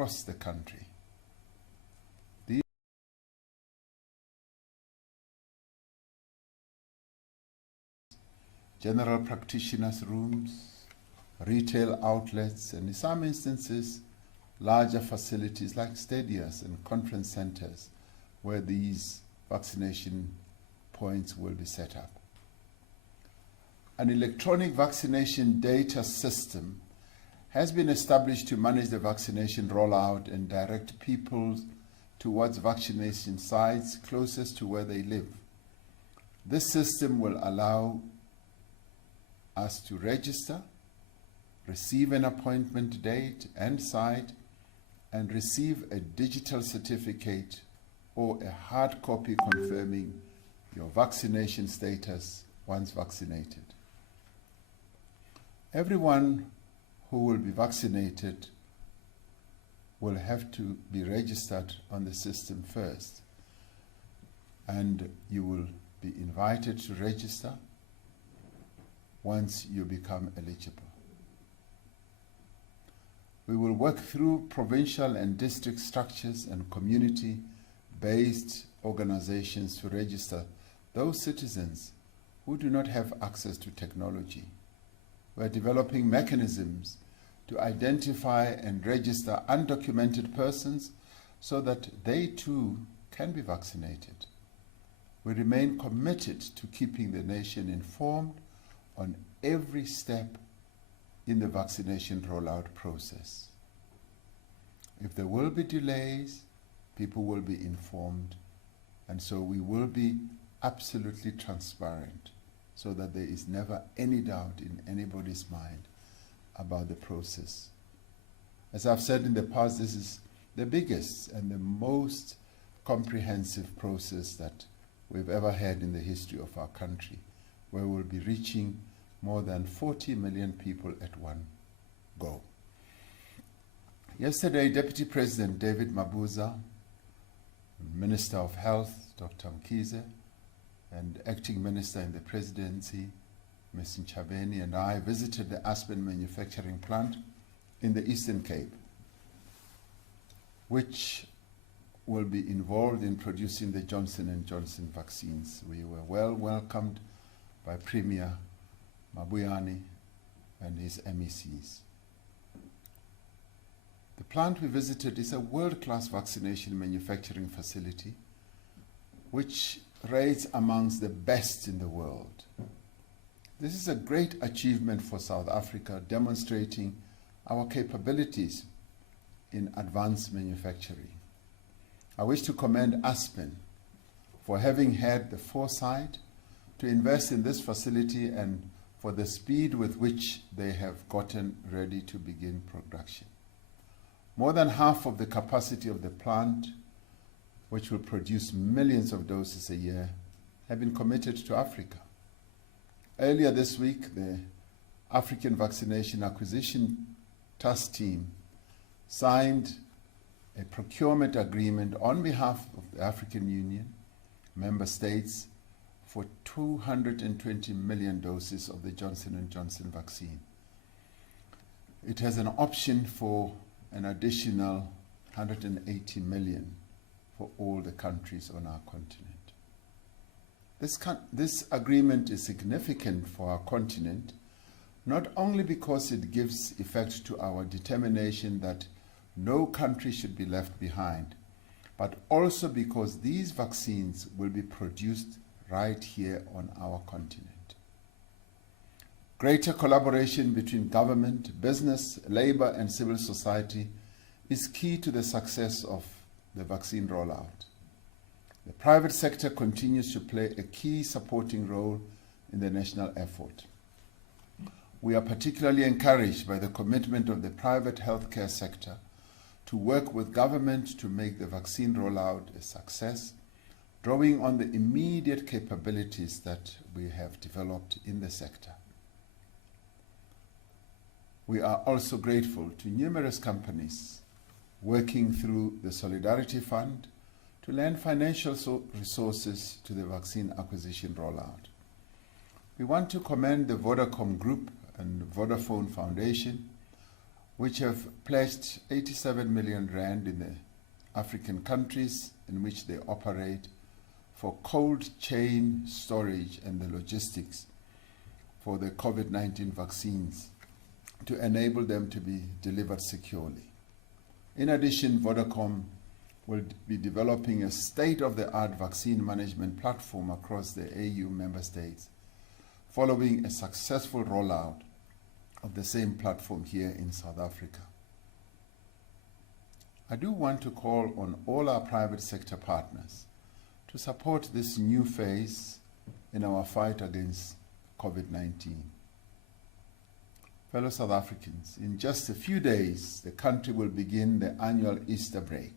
across the country. General practitioners' rooms, retail outlets, and in some instances, larger facilities like stadiums and conference centers where these vaccination points will be set up. An electronic vaccination data system has been established to manage the vaccination rollout and direct people towards vaccination sites closest to where they live. This system will allow us to register, receive an appointment date and site, and receive a digital certificate or a hard copy confirming your vaccination status once vaccinated. Everyone who will be vaccinated will have to be registered on the system first, and you will be invited to register once you become eligible. We will work through provincial and district structures and community-based organizations to register those citizens who do not have access to technology. We are developing mechanisms to identify and register undocumented persons so that they too can be vaccinated. We remain committed to keeping the nation informed on every step in the vaccination rollout process. If there will be delays, people will be informed, and so we will be absolutely transparent so that there is never any doubt in anybody's mind about the process. As I've said in the past, this is the biggest and the most comprehensive process that we've ever had in the history of our country, where we'll be reaching more than 40 million people at one go. Yesterday, Deputy President David Mabuza, Minister of Health, Dr. Mkhize, and Acting Minister in the Presidency, Ms. Nchabeni, and I visited the Aspen manufacturing plant in the Eastern Cape, which will be involved in producing the Johnson & Johnson vaccines. We were well welcomed by Premier Mabuyane and his MECs. The plant we visited is a world-class vaccination manufacturing facility which rates amongst the best in the world. This is a great achievement for South Africa, demonstrating our capabilities in advanced manufacturing. I wish to commend Aspen for having had the foresight to invest in this facility and for the speed with which they have gotten ready to begin production. More than half of the capacity of the plant, which will produce millions of doses a year, have been committed to Africa. Earlier this week, the African Vaccination Acquisition Task Team signed a procurement agreement on behalf of the African Union, member states, for 220 million doses of the Johnson & Johnson vaccine. It has an option for an additional 180 million for all the countries on our continent. This agreement is significant for our continent, not only because it gives effect to our determination that no country should be left behind, but also because these vaccines will be produced right here on our continent. Greater collaboration between government, business, labor, and civil society is key to the success of the vaccine rollout. The private sector continues to play a key supporting role in the national effort. We are particularly encouraged by the commitment of the private healthcare sector to work with government to make the vaccine rollout a success, drawing on the immediate capabilities that we have developed in the sector. We are also grateful to numerous companies working through the Solidarity Fund to lend financial resources to the vaccine acquisition rollout. We want to commend the Vodacom Group and Vodafone Foundation, which have pledged 87 million rand in the African countries in which they operate for cold chain storage and the logistics for the COVID-19 vaccines to enable them to be delivered securely. In addition, Vodacom will be developing a state-of-the-art vaccine management platform across the AU member states, following a successful rollout of the same platform here in South Africa. I do want to call on all our private sector partners to support this new phase in our fight against COVID-19. Fellow South Africans, in just a few days, the country will begin the annual Easter break.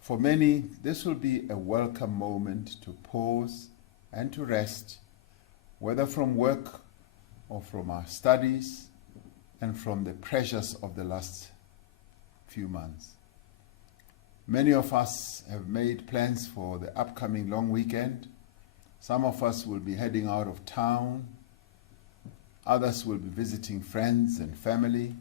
For many, this will be a welcome moment to pause and to rest, whether from work or from our studies and from the pressures of the last few months. Many of us have made plans for the upcoming long weekend. Some of us will be heading out of town. Others will be visiting friends and family.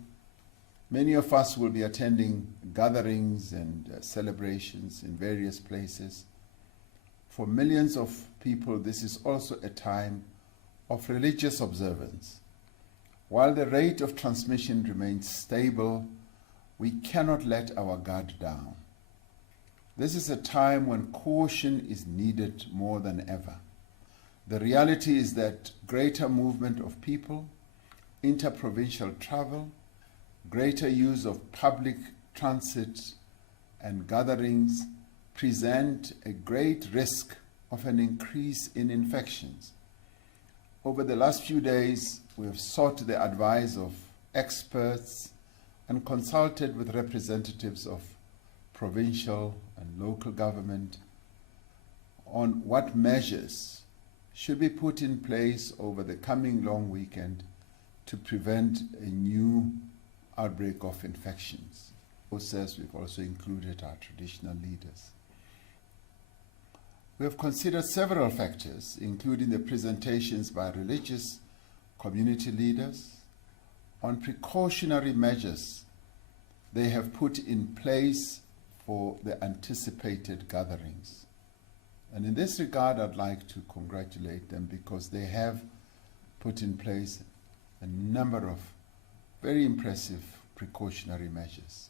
Many of us will be attending gatherings and celebrations in various places. For millions of people, this is also a time of religious observance. While the rate of transmission remains stable, we cannot let our guard down. This is a time when caution is needed more than ever. The reality is that greater movement of people, interprovincial travel, greater use of public transit and gatherings present a great risk of an increase in infections. Over the last few days, we have sought the advice of experts and consulted with representatives of provincial and local government on what measures should be put in place over the coming long weekend to prevent a new outbreak of infections. We've also included our traditional leaders. We have considered several factors, including the presentations by religious community leaders on precautionary measures they have put in place for the anticipated gatherings. And in this regard, I'd like to congratulate them because they have put in place a number of very impressive precautionary measures.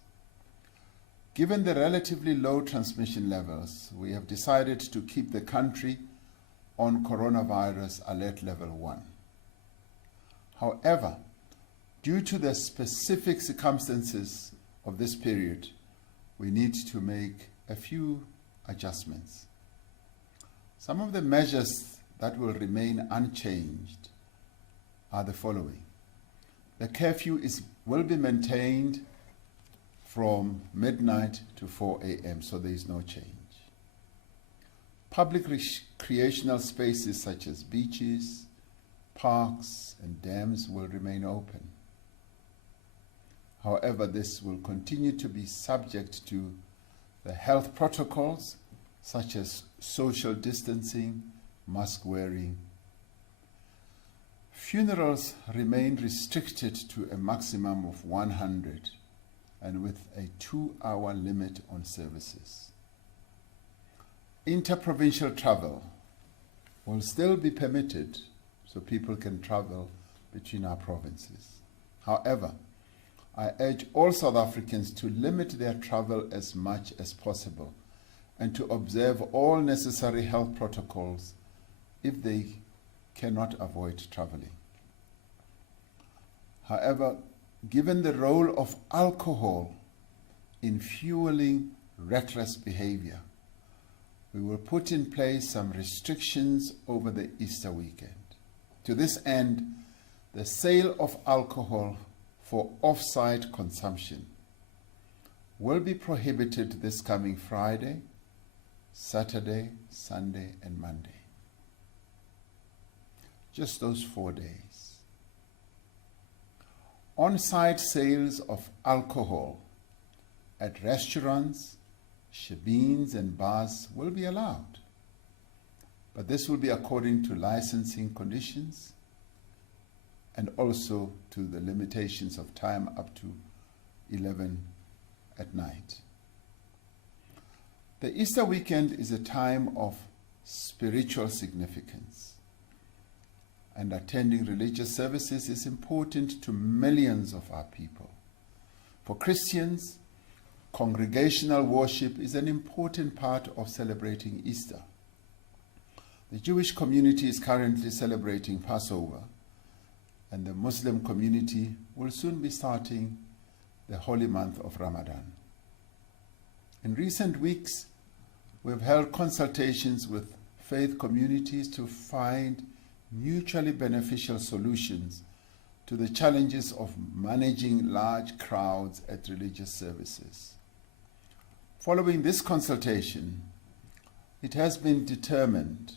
Given the relatively low transmission levels, we have decided to keep the country on coronavirus alert level 1. However, due to the specific circumstances of this period, we need to make a few adjustments. Some of the measures that will remain unchanged are the following. The curfew will be maintained from midnight to 4 a.m., so there is no change. Public recreational spaces such as beaches, parks, and dams will remain open. However, this will continue to be subject to the health protocols such as social distancing, mask wearing. Funerals remain restricted to a maximum of 100 and with a 2-hour limit on services. Interprovincial travel will still be permitted, so people can travel between our provinces. However, I urge all South Africans to limit their travel as much as possible and to observe all necessary health protocols if they cannot avoid traveling. However, given the role of alcohol in fueling reckless behavior, we will put in place some restrictions over the Easter weekend. To this end, the sale of alcohol for off-site consumption will be prohibited this coming Friday, Saturday, Sunday, and Monday. Just those 4 days. On-site sales of alcohol at restaurants, shebeens, and bars will be allowed, but this will be according to licensing conditions and also to the limitations of time up to 11 at night. The Easter weekend is a time of spiritual significance, and attending religious services is important to millions of our people. For Christians, congregational worship is an important part of celebrating Easter. The Jewish community is currently celebrating Passover, and the Muslim community will soon be starting the holy month of Ramadan. In recent weeks, we've held consultations with faith communities to find mutually beneficial solutions to the challenges of managing large crowds at religious services. Following this consultation, it has been determined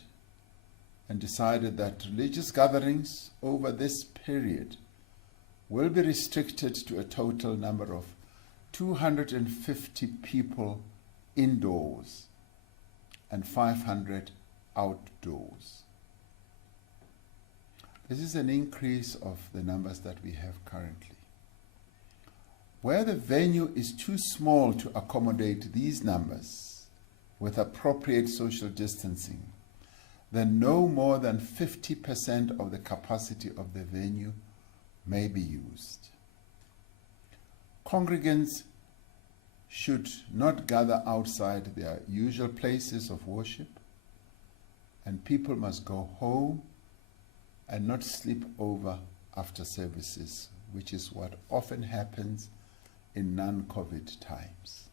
and decided that religious gatherings over this period will be restricted to a total number of 250 people indoors and 500 outdoors. This is an increase of the numbers that we have currently. Where the venue is too small to accommodate these numbers with appropriate social distancing, then no more than 50% of the capacity of the venue may be used. Congregants should not gather outside their usual places of worship, and people must go home and not sleep over after services, which is what often happens in non-COVID times.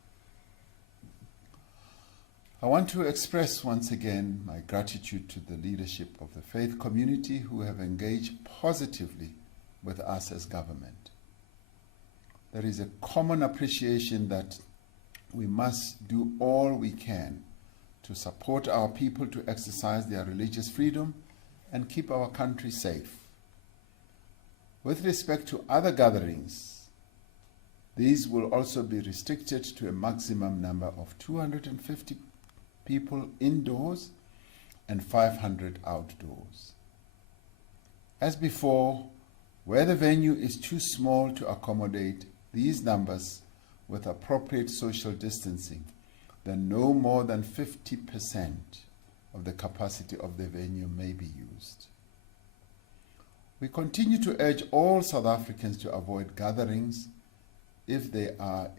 I want to express once again my gratitude to the leadership of the faith community who have engaged positively with us as government. There is a common appreciation that we must do all we can to support our people to exercise their religious freedom and keep our country safe. With respect to other gatherings, these will also be restricted to a maximum number of 250 people indoors and 500 outdoors. As before, where the venue is too small to accommodate these numbers with appropriate social distancing, then no more than 50% of the capacity of the venue may be used. We continue to urge all South Africans to avoid gatherings if they are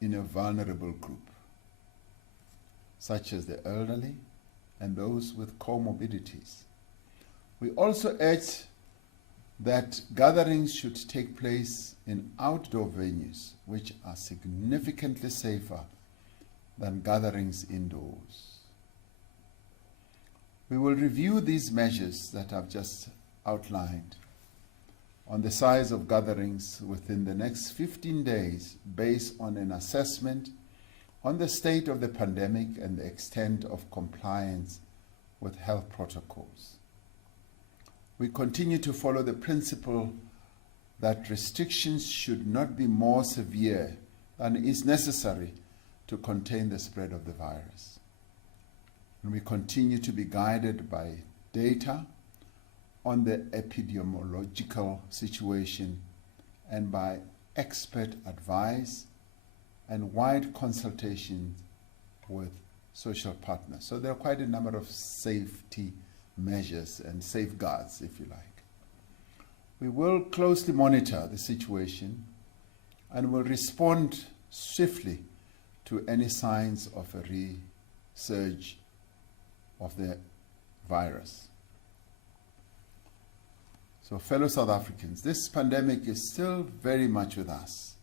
in a vulnerable group, such as the elderly and those with comorbidities. We also urge that gatherings should take place in outdoor venues, which are significantly safer than gatherings indoors. We will review these measures that I've just outlined on the size of gatherings within the next 15 days based on an assessment on the state of the pandemic and the extent of compliance with health protocols. We continue to follow the principle that restrictions should not be more severe than is necessary to contain the spread of the virus. And we continue to be guided by data on the epidemiological situation and by expert advice and wide consultation with social partners. So there are quite a number of safety measures and safeguards, if you like. We will closely monitor the situation and will respond swiftly to any signs of a resurge of the virus. So, fellow South Africans, this pandemic is still very much with us.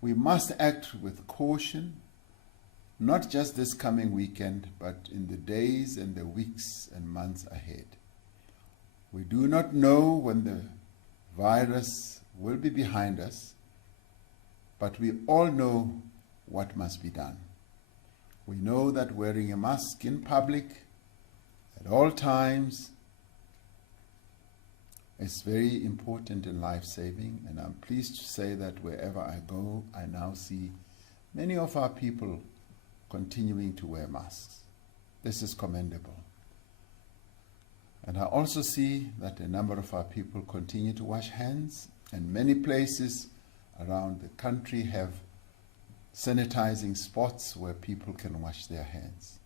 We must act with caution, not just this coming weekend, but in the days and the weeks and months ahead. We do not know when the virus will be behind us, but we all know what must be done. We know that wearing a mask in public at all times is very important and life-saving, and I'm pleased to say that wherever I go, I now see many of our people continuing to wear masks. This is commendable. And I also see that a number of our people continue to wash hands, and many places around the country have sanitizing spots where people can wash their hands.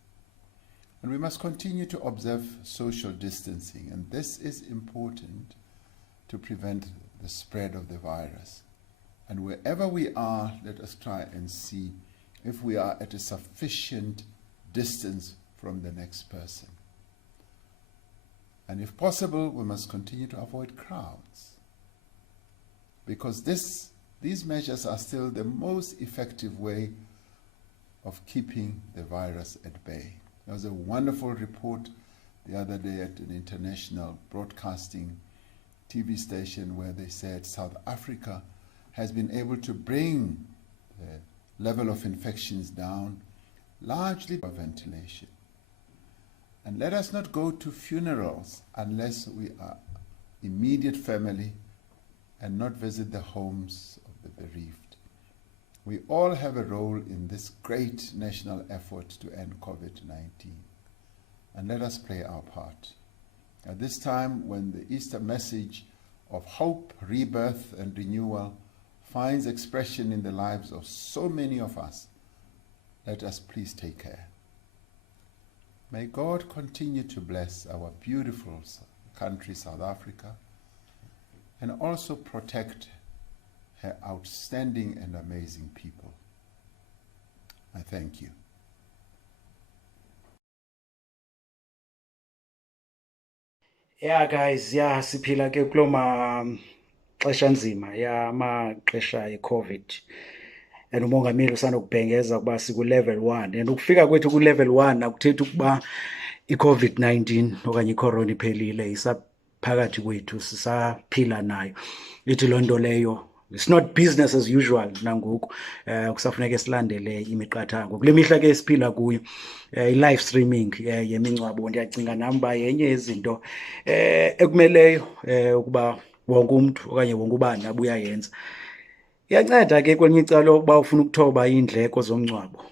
And we must continue to observe social distancing, and this is important to prevent the spread of the virus. And wherever we are, let us try and see if we are at a sufficient distance from the next person. And if possible, we must continue to avoid crowds, because these measures are still the most effective way of keeping the virus at bay. There was a wonderful report the other day at an international broadcasting TV station where they said South Africa has been able to bring the level of infections down largely by ventilation. And let us not go to funerals unless we are immediate family and not visit the homes of the bereaved. We all have a role in this great national effort to end COVID-19. And let us play our part. At this time, when the Easter message of hope, rebirth, and renewal finds expression in the lives of so many of us, let us please take care. May God continue to bless our beautiful country, South Africa, and also protect her outstanding and amazing people. I thank you. Yeah guys, yeah siphila ke kulo maxesha nzima amaxesha e-COVID. And umongameli usanokubhengeza ukuba siku-level 1, and ukufika kwethu ku-level 1 akuthethi ukuba i-COVID-19 okanye icorona iphelile, isaphakathi kwethu, sisaphila nayo. Ithi loo nto leyo, it's not business as usual nangoku. Kusafuneka silandele imiqathango. Kule mihla ke siphila kuyo, i-live streaming yemingcwabo ndiyacinga nam uba yenye yezinto ekumeleyo ukuba wonke umntu okanye wonke ubani abe uyayenza. Iyanceda ke kwelinye icala ukuba ufuna ukuthoba iindleko zomngcwabo.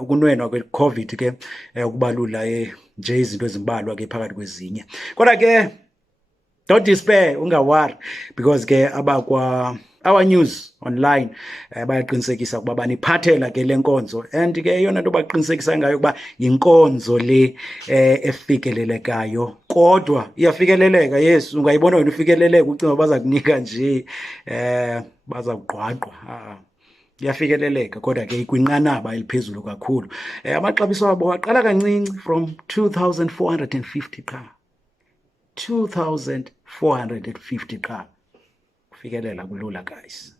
Ukunwenwa kwe-COVID ke ukubalula nje izinto ezimbalwa ke phakathi kwezinye. Kodwa ke don't despair, ungawari, because ke abakwa OurNews online bayaqinisekisa ukuba baniphathela ke le nkonzo, and ke eyona nto baqinisekisa ngayo ukuba yinkonzo le efikelelekayo, kodwa iyafikeleleka. Yes, ungayibona wena ufikeleleka ucinga baza kunika nje baza kugqwagqwa. Iyafikeleleka kodwa ke ikwinqanaba eliphezulu kakhulu. Amaxabiso abo aqala kancinci from 2,450 qha. 2,450 qha. Kufikelela kulula guys.